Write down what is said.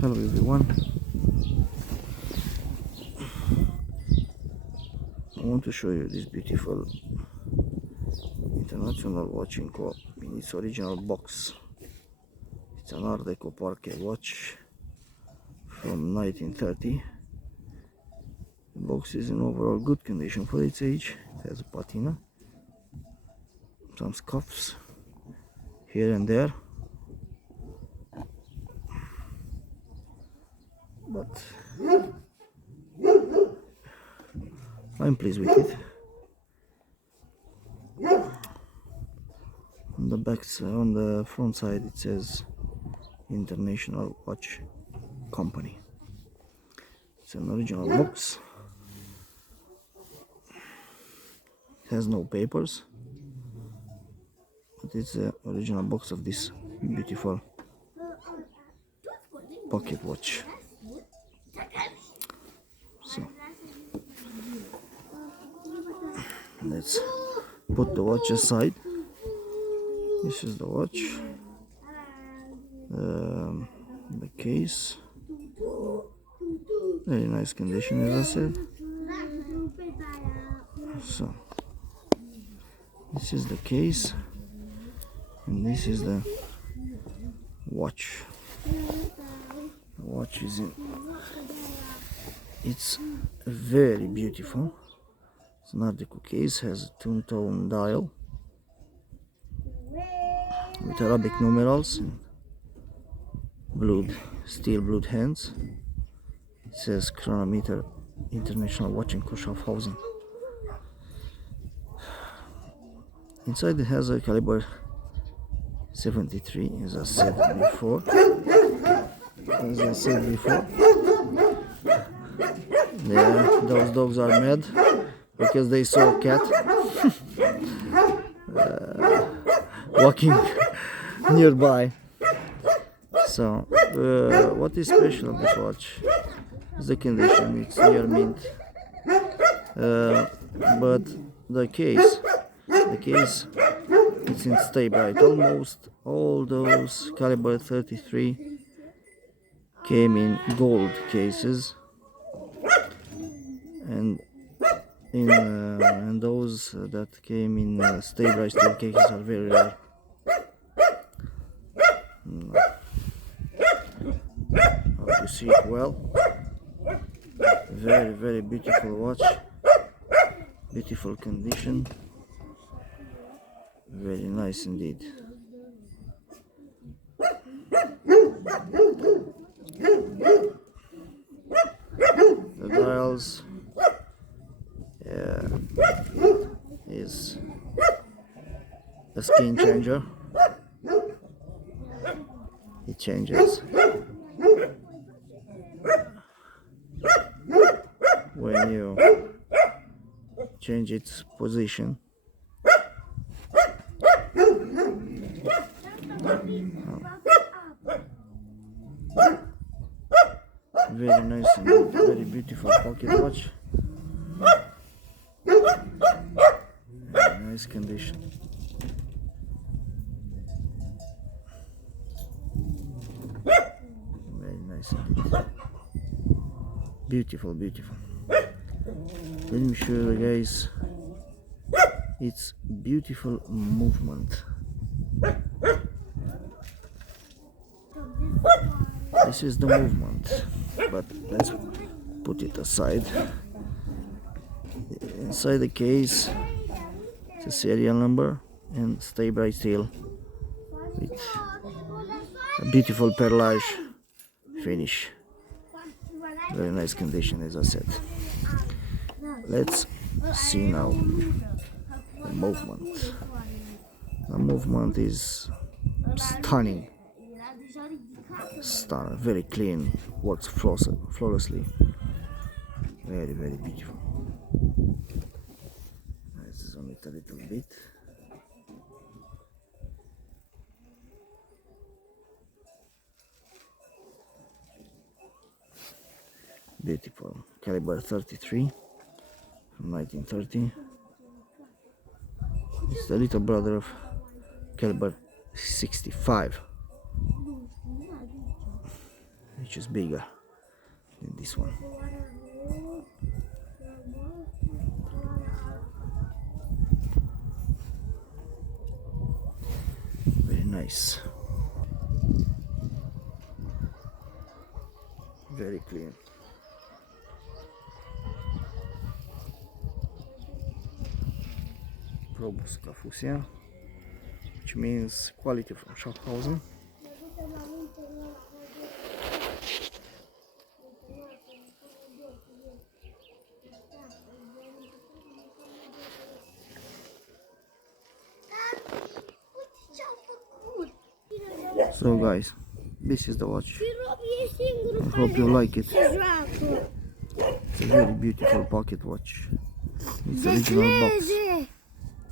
Hello everyone, I want to show you this beautiful international watching co-op in its original box. It's an Art Deco parquet watch from 1930. The box is in overall good condition for its age. It has a patina, some scuffs here and there, but I'm pleased with it. On the front side it says International Watch Company. It's an original box. It has no papers, but it's the original box of this beautiful pocket watch. So let's put the watch aside. This is the watch, the case, very nice condition as I said. So this is the case and this is the watch. The watch is in, it's very beautiful. It's an Art Deco case, has a two-tone dial with Arabic numerals and steel blued hands. It says chronometer, International Watching Co. Schaffhausen. Inside it has a caliber 73, as I said before. Yeah, those dogs are mad because they saw a cat walking nearby. So what is special about this watch is the condition. It's near mint, but the case it's in stay bright. Almost all those caliber 33 came in gold cases, and those that came in stay bright steel cases are very rare. Hope you see it well. Very beautiful watch, beautiful condition, very nice indeed. The dials is a skin changer. It changes when you change its position. Very nice and very beautiful pocket watch. Nice condition. Very nice indeed. Beautiful. Let me show you guys its beautiful movement. This is the movement, but let's put it aside. Inside the case it's a serial number and stay bright steel with a beautiful perlage finish. Very nice condition, as I said. Let's see now the movement. The movement is stunning. Very clean, works flawlessly. Very beautiful. Let's zoom it a little bit. Beautiful, caliber 33 from 1930. It's the little brother of caliber 65, which is bigger than this one. Very nice. Very clean. Robust Kafusia, which means quality from Schaffhausen. So guys, this is the watch. I hope you like it. It's a very beautiful pocket watch. It's original box.